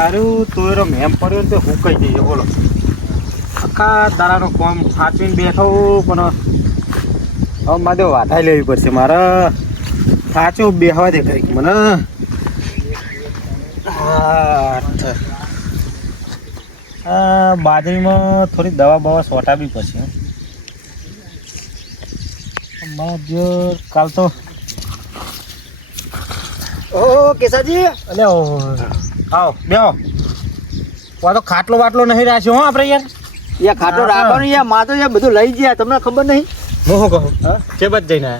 સારું તુવેરો મેમ પડ્યો ને તે હુકાઈ જઈએ બોલો. આખા દાડાનો કોમ સાચવીને બેઠો પણ હવે મારે વાધાઈ લેવી પડશે મારે સાચું બેહવા દે કરી મને. બાજરીમાં થોડી દવા બવા સોટાવી પડશે. જો કાલ તો ઓ કેસાજી અલે આવો બેહો. તો ખાટલો બાટલો નહીં રાખ્યો હો આપણે યાર. યા ખાટો રાખવાનો યાર માં તો યાર બધું લઈ ગયા તમને ખબર નહીં. હું કહું કે બચ જઈને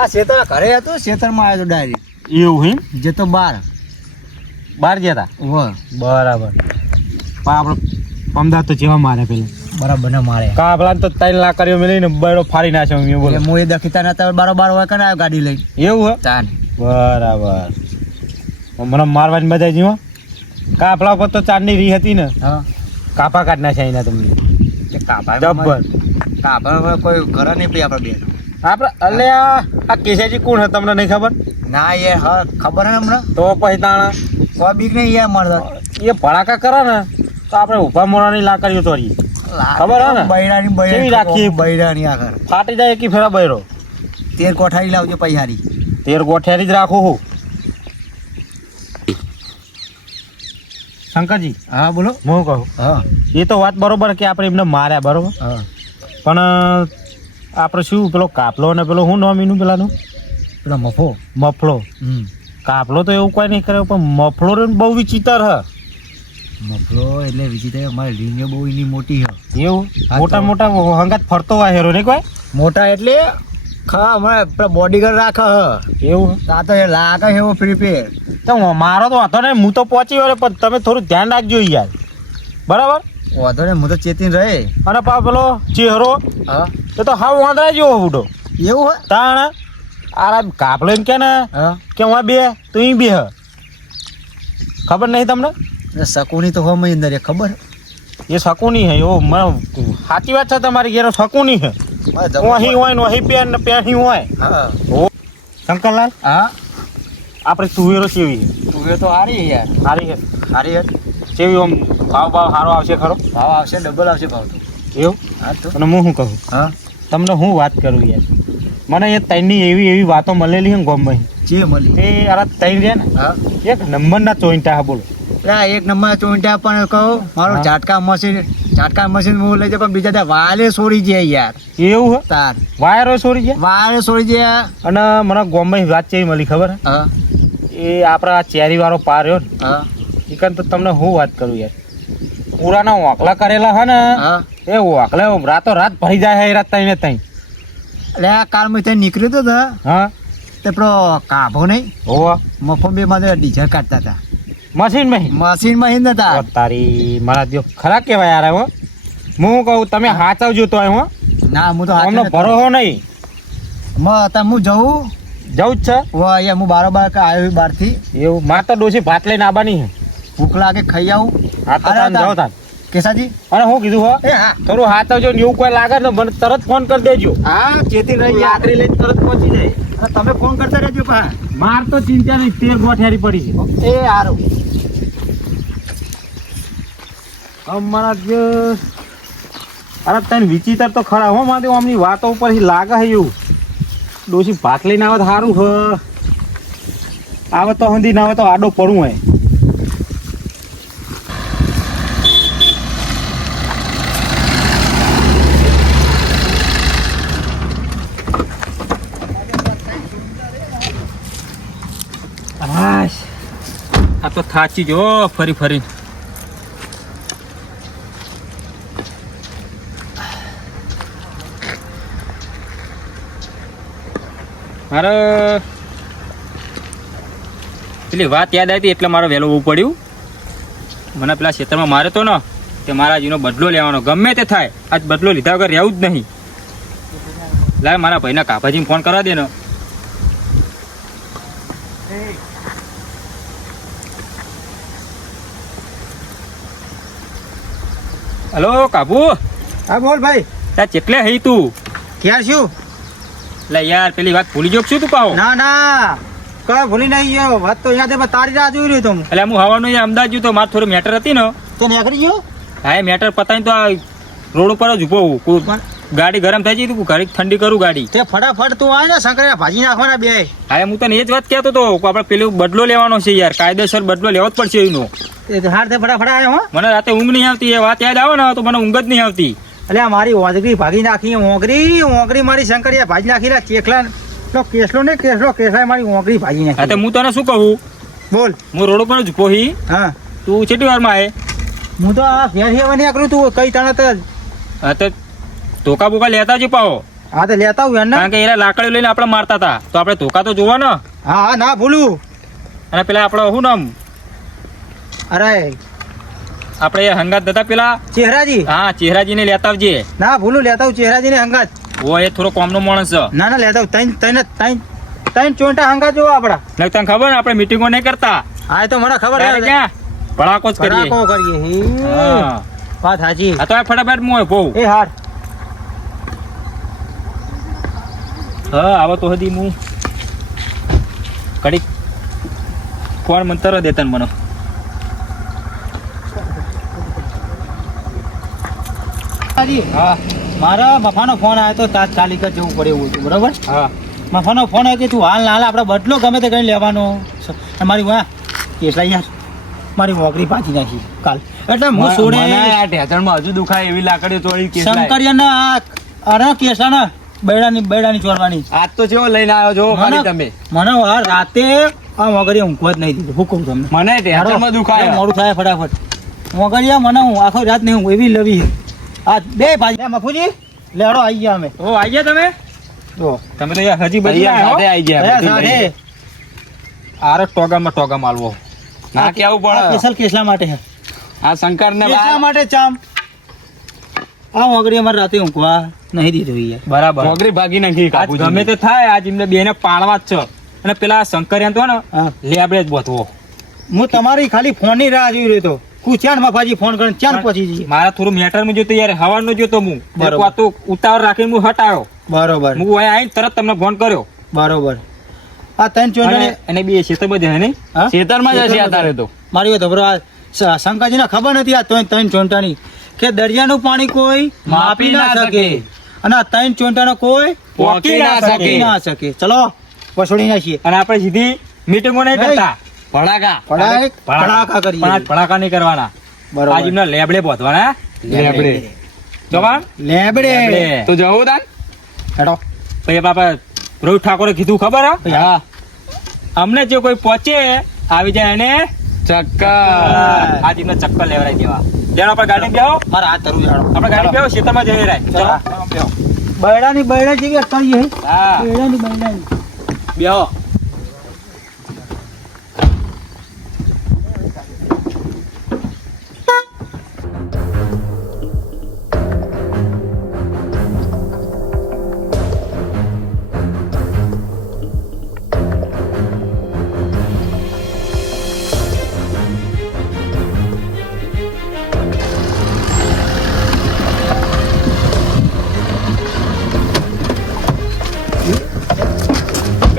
આ શેતર ઘરે હતો શેતરમાં આવ્યો તો ડાયરેક્ટ. એવું હે જે તો બહાર ગયા હતા. બરાબર આપણે અમદાવાદ તો જેવા મારે પેલા બરાબર ને મારે કાપલા તો 3 લાખ કર્યો મેલીને બૈરો ફાડી નાખ્યો મેં બોલે. હું એ દખીતા નતા બારોબાર હોય કને આવ્યો ગાડી લઈ. એવું હે તાન બરાબર. મને મારવાની મજા આવી. કાપલા પર તો ચાંદની રી હતી ને. હા કાપા કાઢ નાખ્યા એના તમને. કાપા જબ્બર કાપા કોઈ ઘર નહીં પી આપણે બેન આપણે અલે આ કેસાજી કોણ હે તમને નહીં ખબર? ના એ હા ખબર હે હમણાં તો પછી તાણા કોઈ બીક નહીં યાર મળતા એ ભડાકા કરે ને તો આપણે ઊભા મોરાની લાકડીઓ તોડીએ. ખબર હે ને? બૈરાની કેવી રાખીએ? બૈરાની આગળ ફાટી જાય કે ફેરા બૈરો 13 કોઠારી લાવજો પૈહારી 13 ગોઠિયારી જ રાખું હું. શંકરજી હા બોલો. હું કહું હા એ તો વાત બરોબર કે આપણે એમને માર્યા બરોબર હા પણ આપણે શું પેલો કાપલો ને પેલો શું નામ એનું પેલાનું પેલો મફળો કાપલો તો એવું કોઈ નહીં કરે પણ મફળો રે બહુ વિચિત્ર હ. મફળો એટલે વિચિત્ર અમારી રીંગે બહુ એની મોટી હ. એવું હા મોટા તો. મોટા હંગાત ફરતો હોય હેરો નહીં કોઈ મોટા એટલે ખા અમારે પેલા બોડીગાર્ડ રાખે હ. એવું આ તો એ લાગે એવો પ્રિપેર. તો મારો તો વાંધો નહીં હું તો પહોંચી વળે પણ તમે થોડું ધ્યાન રાખજો યાર બરાબર. વાંધો ને હું તો ચેતીને રહે. અને પા પેલો ચહેરો હા એ તો હાવ વાંદરા જેવો બુડો એવું હે. તાણ આ કાપલો એમ કે ને હા કે હું બે તું ઈ બે હ ખબર નહીં તમને? શકુની તો હમ અંદર એ ખબર એ શકુની હે ઓ મને સાચી વાત છે તમારી ઘેરો શકુની હે. હું અહીં હોય ને અહીં પેન ને પેન હોય. હા ઓ શંકરલાલ હા આપણે તુવેરો ચેવી તું એ તો હારી યાર સારી હે હારી યાર ચેવી આમ ભાવ સારો આવશે ખરો? ભાવ આવશે ડબલ આવશે ભાવ તો. એવું હા તો અને હું શું કહું હા તમને હું વાત કરું યાર મને એ ત્રણની એવી વાતો મળેલી હે ગોમમાં જે મળી તે આ ત્રણ રહ્યા ને હા એક નંબરના ચોઈન્ટા હા બોલો. એટલે એક નંબર ચોંટા પણ કહું મારું ઝાટકા મશીન હું લઈ જાય પણ બીજા ત્યાં વાલે છોડી જાય યાર. એવું હે તાર વાયરો છોડી ગયા વાલે છોડી જાય. અને મને ગોમમાં વાત ચેવી મળી ખબર હે? હા એ આપણા ચેરી વાળો પાર રહ્યો ને હા ઈકન તો તમને હું વાત કરું યાર પુરાના ઓકલા કરેલા હે ને હા એ ઓકલા રાતો રાત ભરી જાય હે રાત તઈને તઈ. એટલે આ કાળ મેં ત્યાં નીકળ્યો તો ને હા તે પેલો કાભો નહીં હોવા મફો બે માં ડીઝલ કાઢતા હતા મશીન માં મશીનમાં હિંદ હતા. તારી મારા જો ખરા કેવાય યાર હો. હું કહું તમે હાચવજો તો હો ના હું તો અમને ભરોસો નહીં હું જવું જવું જ છે અહીંયા હું બારોબાર આવ્યો બહારથી એવું મારે તો ડોસી ભાત લઈને આવવાની છે. ભૂખ લાગે ખાઈ આવું. હા તો તાન જાઓ તાન. કેસાજી અને હું કીધું હો એ હા થોડું હાચવજો ને એવું કોઈ લાગે ને મને તરત ફોન કરી દેજો. હા ચેતી રહી લાકડી લઈને તરત પહોંચી જાય. અને તમે ફોન કરતા રહેજો પા. માર તો ચિંતા નહીં 13 ગોઠિયારી પડી છે. એ સારું અમારા જે અરે તને વિચિત્ર તો ખરા હો મારે આમની વાતો ઉપરથી લાગે છે એવું ડોસી ભાત લઈને આવે તો સારું હ આવે તો હંધી ના આવે તો આડો પડવું હોય. આ તો થાચી જો ફરી ફરી મારે પેલી વાત યાદ આવી એટલે મારે વહેલું હોવું પડ્યું. મને પેલા ક્ષેત્રમાં મારે તો ને તે મારા જીનો બદલો લેવાનો ગમે તે થાય આજ બદલો લીધા વગર રહેવું જ નહીં. લાય મારા ભાઈના કાભાજીને ફોન કરવા દે ને. હલો કાબુ. હા બોલ ભાઈ. ત્યાં ચેટલે હઈ તું? ક્યાં શું? એટલે યાર પેલી વાત ભૂલી જો શું તું પાહો? ના ના કઈ ભૂલી નહીં ગયો વાત તો યાદ હે તારી રાહ જોઈ રહ્યો તો હું એટલે હું હવાનું અમદાવાદ ગયું તો મારે થોડી મેટર હતી ને તો નીકળી ગયો હા એ મેટર પતાવીને તો આ રોડ ઉપર જ ઉભો હું. કોઈ ગાડી ગરમ થઈ જઈ ઘડી ઠંડી કરું ગાડી. તે ફટાફટ તું આય ને શંકરિયા ભાજી નાખવાના બે હા હું તને એ જ વાત કહેતો હતો કે આપણે પેલું બદલો લેવાનો છે યાર, કાયદેસર બદલો લેવો જ પડશે એનો. એ હાર તે ફટાફટ આવ્યો હો મને રાતે ઊંઘ નહીં આવતી, એ વાત યાદ આવે ને તો મને ઊંઘ જ નહીં આવતી. એટલે આ મારી ઓંગરી ભાગી નાખી ઓંગરી મારી શંકરિયા ભાજી નાખી લા કેસલા નો કેસલો ને કેસલા મારી ઓંગરી ભાજી હા નાખી. તો હું તને શું કહું, બોલ. હું રોડ ઉપર જ ઉભો હી, હા તું કેટલી વારમાં આવે? હું તો આ ફેર હેવાની આકરું તું કઈ તણત જ. હા તો ધોકા બોકા લેતા જ પાવો, હા તો લેતા હું કારણ કે એના લાકડીઓ લઈને આપણે મારતા હતા તો આપણે ધોકા તો જોવા ને. હા હા ના ભૂલું. અને પેલા આપણે શું નામ અરે આપણે હંગાત હતા પેલા ચહેરાજી. હા ચહેરાજીને લેતા આવજે. ના ભૂલું લેતા હું ચહેરાજી ને હંગાત. ઓ એ થોડો કોમનો માણસ છે. ના ના લેતા હું ત્રણ ચોંટા હંગાત જોવા આપડા. ને તને ખબર ને આપણે મીટિંગો નહીં કરતા. હા એ તો મને ખબર ત્યારે ક્યાં ભડાકો જ કરીએ. ભડાકો કરીએ. હે. હા વાત સાચી. આ તો આ ફટાફટ મોય બહુ. એ હાર હા આવો તો હદી હું કડીક ફોન મંતર દેતા ને મને. હા મારા મફાનો ફોન આવ્યો તો તાત્કાલિક જ જવું પડે એવું હતું બરોબર. હા મફાનો ફોન આવ્યો કે તું હાલ આપણે બદલો ગમે તે કઈ લેવાનો. મારી વાહ કેસલા યાર મારી મોકરી પાછી નાખી કાલ એટલે હું છોડે આ ઢેચણમાં હજુ દુખાય એવી લાકડીઓ ચોરી કેસ લાય. શંકરિયાના અરે કેસલાના બૈડાની ચોરવાની. આજ તો જેવો લઈને આવ્યો જો ખાલી તમે. મને આ રાતે આ મોગરીયા ઊંઘવા જ નહીં દીધું. હુકમ તમને મને ઢેચણમાં દુખાય. મોડું થાય ફટાફટ. મોગરીયા મને હું આખો રાત નહીં હું એવી લવી આ બે ભાજી મફુજી લેડો આવી ગયા અમે. ઓ આઈ ગયા તમે? જો તમે તો યાર હજી બધી આઈ ગયા. આરે ટોગા માલવો ના કેવું પડે. સ્પેશિયલ કેસલા માટે છે. આ શંકર ને કેસલા માટે ચામ આ મોગરી અમારે રાતે ઊંઘવા નહીં દીધું યાર. બરાબર મોગરી ભાગી નાખી. ગમે તે થાય આજ એમને બેને પાળવા જ છે. અને પેલા શંકરિયા તો ને હા લેબડે જ બોતવો. હું તમારી ખાલી ફોન ની રાહ જોઈ રહ્યો તો ચાંદ મફાજી ફોન કરીને ચાંદ પહોંચી જઈએ. મારા થોડું મેટર માં જોતો યાર હવાનો જોતો હું. બરાબર. આ તો ઉતાવળ રાખીને હું હટ આવ્યો. બરોબર હું અહીંયા આવીને તરત તમને ફોન કર્યો. બરોબર. આ ત્રણ ચોંટણી અને બે ખેતરમાં જાય નહીં હા? ખેતરમાં જ હશે અત્યારે તો. મારી વાત ધબરો શંકાજીને ખબર નથી આ ત્રણ ચોંટાની કે દરિયાનું પાણી કોઈ માપી ના શકે અને આ ત્રણ ચોંટાનો કોઈ પોકી ના શકે. ચલો વસોડી નાખીએ અને આપણે સીધી મીટિંગો નહીં કરતા. ભડાકા ભડાકા કરીએ. પણ આજ ભડાકા નહીં કરવાના. બરોબર. આજ એમને લેબડે બોધવાના. લેબડે. જવાન લેબડે તો જવું તાન હેડો. પછી બાપા રોહિત ઠાકોરે કીધું ખબર હે? હા. અમને જો કોઈ પહોંચે આવી જાય એને ચક્કર. આજ એમને ચક્કર લેવડાવી દેવા. લેવાનો આપણે ગાડી બેહો. મારે હાથ ધરવું હેડો. આપણે ગાડી બેહો ખેતરમાં જઈ રહ્યા. હા. ચલો બેહો. બૈડાની બૈડા જેવી કરીએ. હા બૈડાની બૈડાની બેહો.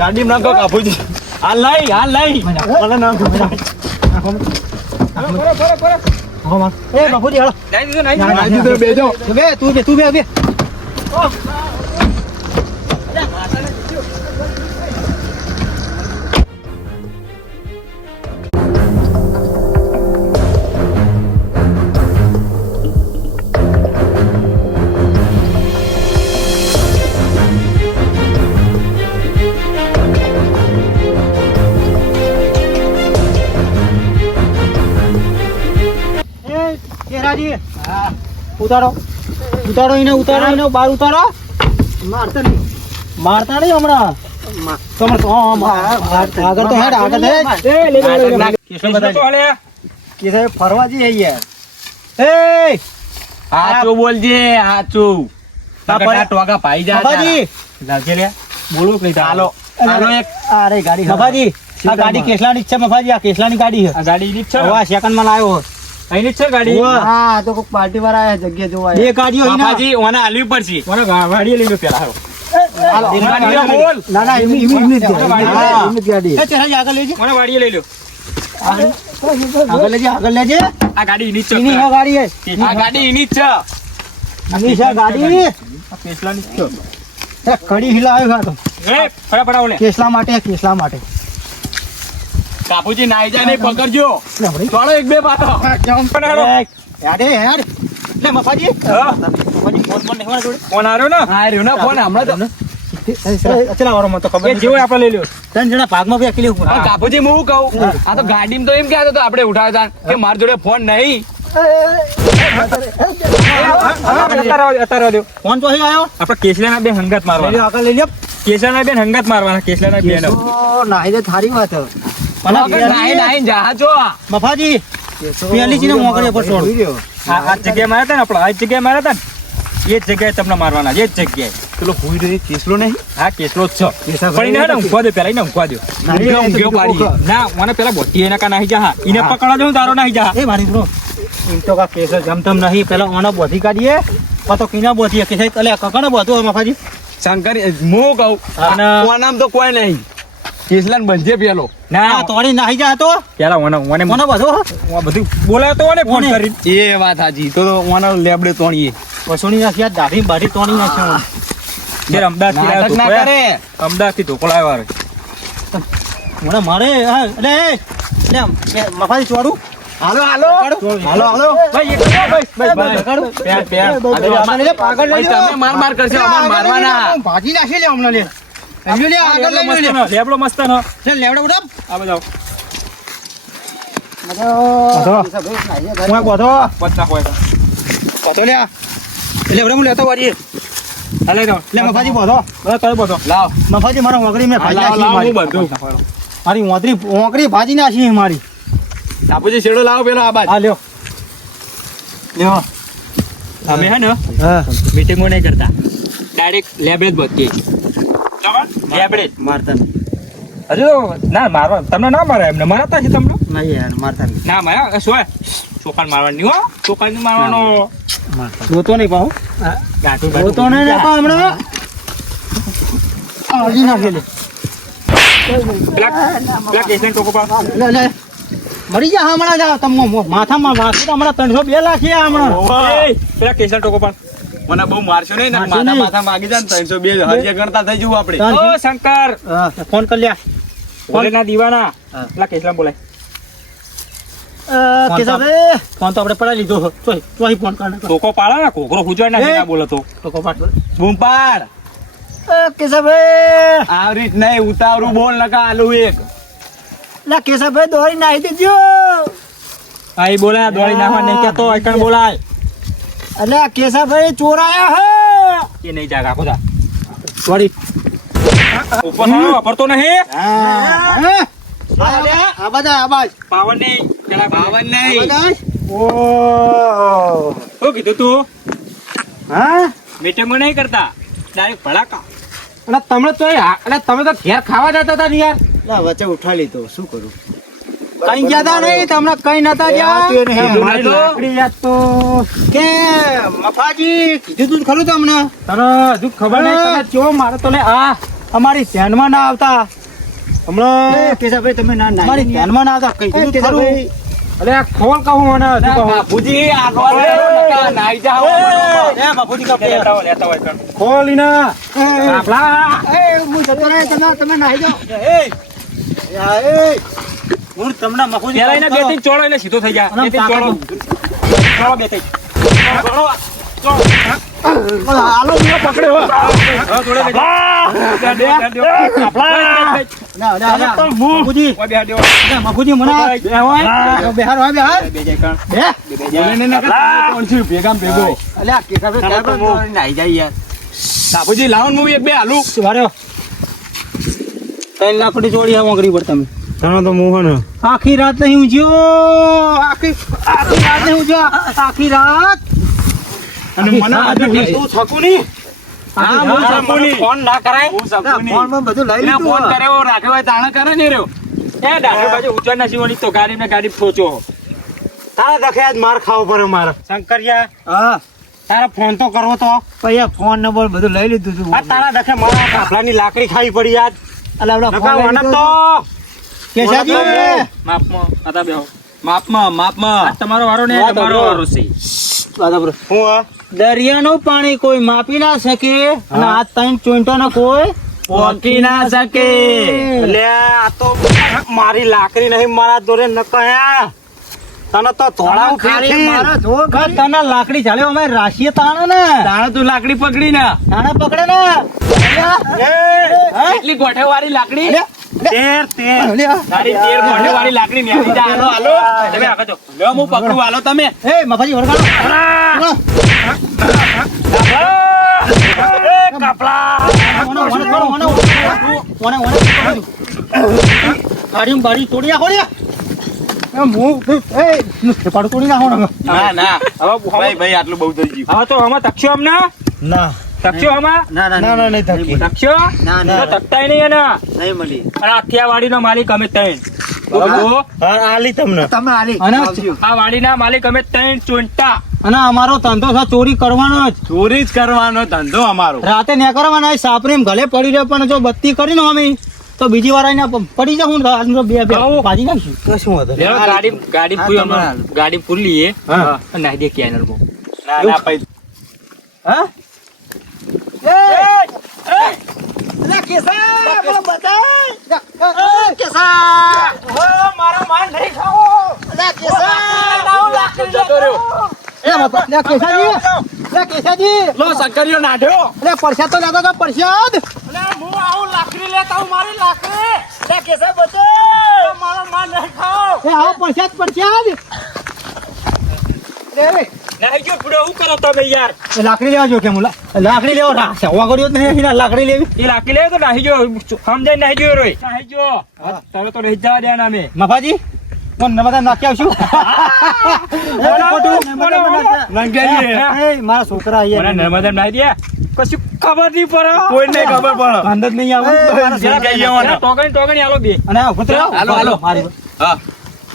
ગાડી માં નાખો કાપુજી. હાલ લઈ મને નાખો. એ બાપુજી હેડો. નાઈ દીધું બેજો. તું બે ઉતારો એને બહાર ઉતારો. મારતા નહીં હમણાં આગળ તો હેડ આગળ કે ફરવા જઈએ યાર. એ હાચું બોલજે હાચું. ટોકા ભાઈ જા મફાજી લાવજે લે. બોલવું જ નહીં તારે. હાલો એક અરે ગાડી મફાજી આ ગાડી કેસલાની જ છે મફાજી. આ કેસલાની ગાડી છે. આ ગાડી ની જ છે ને? હવા સેકન્ડ માં લાવ્યો. અહીંની જ છે ગાડી. હા તો કોઈક પાર્ટી વાળા આયા જગ્યા જોવા. બે ગાડીઓ બાપાજી ઓને આલવી પડશે. ઓને વાડીએ લઈ લો પેલા હારો. ગાડીઓ બોલ. ના ના એમની જ ગાડી. વાડી હા, લઈ. એમની જ ગાડી. એ ચહેરા આગળ લેજે. મને વાડીએ લઈ લો. આગળ લેજે. આ ગાડી એની જ છે. એની હા ગાડી હે. આ ગાડી એની જ છે. એની છે ગાડી. આ કેસલાની જ છે. એ કડી હિલાવ્યો હા તો. ફટાફટ આવો લે. કેસલા માટે. કાપુજી નાઈ જાય નહીં પકડજો. લે ભાઈ. ચોળો એક બે પાટો. હેડ. લે મફાજી. હા. મફાજી ફોન નહીં મારા જોડે. ફોન આવ્યો ને? હા રહ્યો ને ફોન હમણાં તો. ચલા વારો મને તો ખબર એ જેવો આપણે લઈ લ્યો. ત્રણ જણા ભાગમાં ફેંકી લેવું. હા, કાપુજી હું કહું આ તો ગાડીમાં તો એમ કહેતો તો આપણે ઉઠાવતા કે મારી જોડે ફોન નહીં. અત્યારે દો. ફોન તો અહીં આવ્યો. આપણે કેસલાના બે હંગાત લઈ મારવાના. લ્યો, આગળ લઈ લ્યો. કેસલાના બે હંગાત મારવાના. કેસલાના બે નો. નાહી દે થારી વાત હે. નાઈ નાઈ જહાજો મફાજી પેલી ચીને મોકળે પર છોડ. આ જગ્યાએ માર્યા હતા ને આપણે આ જગ્યાએ માર્યા હતા ને એ જ જગ્યાએ તમને મારવાના. એ જ જગ્યાએ. પેલો હુઈ રહ્યો કેસલો નહીં. હા કેસલો જ છે. પણ એને હે ને ઊંઘવા દે પેલા એને ઊંઘવા દે. ઊંઘ્યો પાડી. ના મને પેલા બોટી એના કા નાહી જા. એને પકડવા દઉં તારો નાહી જા. એ મારી બ્રો એમ તો કા કેસ જમતમ નહીં. પેલા ઓના બોધી કાઢીએ તો કિના બોધી કે સાહેબ તલે કકણે બોધું મફાજી. શંકર હું કહું અને કોનામ તો કોઈ નહીં કેસલાન બંજે પેલો ના તોડી નાહી જા તો પેલા ઓને કોનો બોધો બધું બોલાયો તો ઓને ફોન કોને? કરી. એ વાત સાચી તો ઓના લેબડે તોણીએ વસોણી નાખી આ દાઢી બાઢી તોડી નાખ્યો. જે અમદાવાદ થી નાટક ના લાવ્યો કરે અમદાવાદ થી ધોકો લાવ્યો હારે. મને મારે હા એટલે એટલે મફાજી ચોડું. હાલો હાલો ભાઈ એક ભાઈ પાગળ લઈ તમે માર માર કરશો અમાર મારવાના ભાજી નાખી લે હમણાં લે. લે આગળ લઈ લે. લેબડો મસ્ત નો. લે લેવડે ઉડાપ. આ બજાવ. હું બોધો પચાસ હોય તો. બોધો લે. લેવડે હું લેતો વાળી. હાલે તો. લે મફાજી બોધો. બસ કઈ બધો. લાવ મફાજી મારા ઓગળી મેં ભાજી લાવ, નાખી લાવ, મારી. હું મારી ઓગળી ભાજી નાખી મારી. કાપુજી શેડો લાવો પેલો આ બાજ હા લ્યો લ્યો. અમે હે ને હા મીટિંગો નહીં કરતા. ડાયરેક્ટ લેબડે જ બચીએ. લેબડે જ. મારતા હજુ ના મારવા તમને ના મારે એમને મારતા છે તમને નહીં યાર મારતા નહીં. ના માર્યા શું ચોખાન મારવાની હો ચોખાન મારવાનો જોતો નહીં પાહો. ગાંઠું જોતો નહીં ને પા હમણાં ભાજી નાખી લે. પેલા કેસને ટોકો પાડ. લે લે મરી જા હમણાં જાવ તમે માથામાં માથું તો હમણાં 302 લાખ છે હમણાં. એય, પેલા કેસને ટોકો પાડ. મને બહુ મારશો નહીં ને મારશો માથા નહીં. માથા માગી જાય ને 302 હરિયા ગણતા થઈ જવું આપણે ચાલ. ઓ શંકર હા, ફોન કરી લ્યા. ભોલેના દીવાના હા. પેલા કેસલા બોલાય. કેસાભાઈ ફોન તો આપણે પડાવી લીધો. ચોહી ફોન કર નાખો. ટોકો પાડા ને કોકરો હુજવાય ના ના બોલો તો ટોકો પાડ. બૂમ પાડ કેસાભાઈ આ રીત નહીં ઉતાવળું બોલ નકા આલુ એક લા કેસાભાઈ દોરી નાખી દેજો. આઈ બોલાય દોડી નાખવા નહીં કેતો એકણ બોલાય અલે કેસાભાઈ ચોરાયા હે. એ નહીં જાગા ખોદા સોરી. ઉપર સારો વાપરતો નહીં આ બધા પાવન નહીં પેલા પાવન નહીં ઓહ શું કીધું તું હા મીટિંગો નહીં કરતા ડાયરેક્ટ ભડાકા. અલા તમે તો તમે તો ઘેર ખાવા જતા હતા ને યાર. લા વચ્ચે ઉઠાડી તો શું કરું. કઈ ગયા તા નહીં તમને કઈ નતા ગયા. મારી લાકડી યાદ તો કે મફાજી કીધું તું ખરું તમને. તને હજુ ખબર નહીં તને કેવો મારે તો લે આ અમારી ધ્યાનમાં ના આવતા હમણાં કેસાભાઈ તમે ના અમારી ધ્યાનમાં ના આવતા કઈ કીધું ખરું. અરે આ ખોલ કહું મને હજુ કહું. બાપુજી આગળ નકા નાઈ જાઓ એ બાપુજી કાપે. લેતા હોય કણ. ખોલીને આપલા હું જતો રહે તમે નાહી જાઓ. હું તમને મફુજી પેલા એને બે ત્રણ ચોળો એટલે સીધો થઈ જાય. બે ત્રણ ચોળો. ચોળો બે ત્રણ. હાલો મને પકડ્યો. હા, જોડે બે ત્રણ. આપલા. ના ના મફુજી ઓય બે દેવો. મફુજી મને બે હોય બેહાર હોય બેહાર બે જાય કણ. બે બોલે ને નકા કોણ છે ભેગામ ભેગો અલ્યા કેસાભાઈ ક્યાં નાઈ જાય યાર બાપુજી લાવો ને હું એક બે આલુ વાર્યો 3 લાખની જોડી આ મોંઘરી પર તમે તને તો મોહન આખી રાત નહીં ઊંઘ્યો આખી રાત નહીં ઊંઘ્યો આખી રાત અને મને આજે તું થકું નહીં હા, હું શકુની. ફોન ના કરાય. હું શકુની. ફોનમાં બધું લઈ એના લીધું ફોન કર્યો રાખ્યો હોય તાણે કરે ને રહ્યો એ ડાક્ટર બાજુ ઉચ્ચાર ના જીવવાની તો ગાડી ને ગાડી ફોચો. તારા દખે આજ માર ખાવો પડે મારે શંકરિયા હા તારા ફોન તો કરવો તો પૈયા ફોન નંબર બધું લઈ લીધું તું આ તારા દખે મારા કાફલાની લાકડી ખાવી પડી યાર અલા આપડા નકા ફોન લઈ વનક લીધો તો કેશાજી માપમાં આતા બેહો માપમાં તમારો વારો ને વાતો તમારો બ્રો. વારો છે બરાબર હું આ? દરિયાનું પાણી કોઈ માપી ના શકે અને આ ત્રણ ચોઈન્ટોનો કોઈ પોકી ના શકે એટલે આ તો મારી લાકડી નહીં મારા જોડે નકયા તને તો ધોળાવું ફેરથી તને લાકડી ચાલે અમે રાશિએ તાણે ને તાણે તું લાકડી પકડી ને તાણે પકડે ને એટલી ગોઠે વાળી લાકડી તેર તારી 13 ગોઠે વાળી લાકડી નેથી જા હાલો હાલો તમે આગળ જો લ્યો હું પકડું હાલો તમે એ મફાજી વળગાડો કાપલા બારી તોડી નાખો ને તોડી નાખો ને ના ના હવે ભાઈ આટલું બહુ થઈ ગયું હવે તો આમાં તકશો અમને ના તકશો આમાં ના નહીં થકી તકશો ના, ના. તો તકતાય નહીં એના નહીં મળી અને આખી આ વાડીનો માલિક અમે ત્રણ આલી તમને તમે આલી અને આ વાડીના માલિક અમે ત્રણ ચોંટા અમારો ધંધો છે ચોરી કરવાનો જ ચોરી જ કરવાનો ધંધો અમારો રાતે ને કરવાના સાપરે ગલે પડી રહ્યો પણ જો બત્તી કરી ને અમે તો બીજી વાર આઈને પડી જાવ હું બે આવું. ભાજી નાખશું કશું વાંધો નહીં. લેવો ગાડી ગાડી હા, પૂરી તમારે. અમે ગાડી પૂરી લઈએ હા. અને નાખી દે કેનલમાં ના ના ભાઈ હા લો સક્કરીઓ નાઢ્યો પરસાદ તો લેતો તો પરસાદ હું આવું લાકડી લેતા હું મારી લાકડી કેસે બચે મારો માન નહીં ખાઓ એ આવો પરસાદ પરસાદ નહીં જો પૂરો હું કરો તમે યાર એ લાકડી લેવા જો કે મુલા લાકડી લેવો સેવા કર્યો જ નહીં એના લાકડી લેવી એ લાકડી લે તો નાહી જો સમજાય નાહી જો રોય નાહી જો તમે તો રહી જવા દે નામે મફાજી કોણ નર્મદા નાખી આવશું મારા છોકરા મને અહીંયા નર્મદા નાહી દે કશું ખબર નહીં પડે કોઈને ખબર પડે અંદર જ નહીં આવે જરા કઈ જવાનું. ટોકણી આલો બે અને આ ઉતરો હાલો, હાલો. મારી હા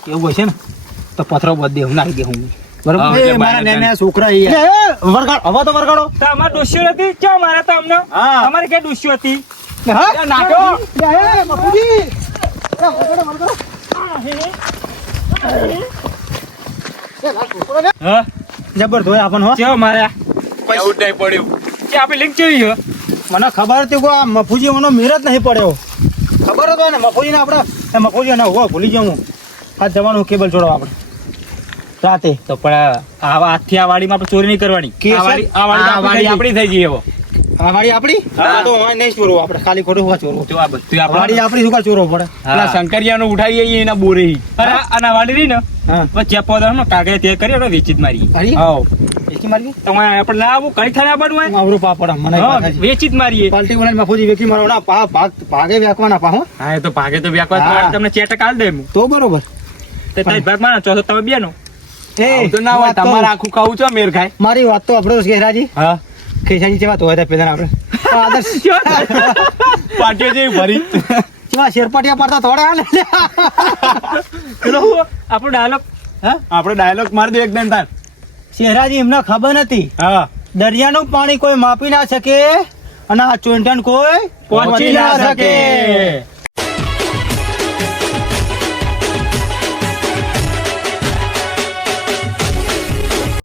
એવું હશે ને તો પથરો બધ દે હું નાખી દે હું હા, બરોબર એટલે એ મારા બાયના નાના છોકરા વરગાડ હવે તો વરગાડો તો અમાર ડોસ્યો હતી ચો મારે તો અમને હા. અમારે કે ડોસ્યો હતી હા નાખો. બાપુજી વરગાડો વરગાડો હા જબર ધોય આપણ હો ચો મારે એવું જ નહીં પડ્યું કે આપણી લિંક કેવી છે મને ખબર હતી કે આ મફુજી ઓનો મેર જ નહીં પડ્યો ખબર હતો ને મફુજીને આપણે મફુજી ના હો ભૂલી જાઉં હું આ જવાનું કેબલ જોડો આપણે રાતે તો પણ આવા હાથથી આ વાડીમાં આપણે ચોરી નહીં કરવાની કે આ વાડી આ વાડી આપણી થઈ ગઈ હવે આ વાડી આપણી હા. તો હવે નહીં ચોરવું આપણે ખાલી ખોટું હોવા ચોરવું જો આ બધું વાડી આપણે આપણી શું કાલ ચોરવો પડે પેલા શંકરિયાનું ઉઠાઈ આવીએ એના બોરે અને આ વાડી રહી ને હા પછી ચેપો કાગળ તે કર્યો ને વેચી જ મારી હરી? હા એકી મારી તમારે આપણે ના આવું કઈ થાય આવવાનું હોય આવરું પાપડ મને હા, વેચી જ મારીએ પાલટી બોલાને મફુજી વેકી મારો ના ભાગે વ્યાકવાના પા હો હા એ તો ભાગે તો વ્યાકવા હા. તમને ચેટક આલ દે હું તો બરોબર તે તારી ભાગ માનો ચોથો તમે બે નો આવું તો ના હોય વાત તો- તમારે આખું ખાવું છો મેર ખાય મારી વાત તો આપણે ઘેરાજી હા ખેસાજી જેવા તો હતા પેલા આપણે આદર્શ પાટીઓ જેવી ભરી જેવા શેરપાટિયા પાડતા થોડા હાલે પેલો આપણો ડાયલોગ હા આપણે ડાયલોગ મારી દો એકદમ તાર શેરાજી એમને ખબર નથી હા દરિયાનું પાણી કોઈ માપી ના શકે અને આ ચોંટણ કોઈ પહોંચી ના શકે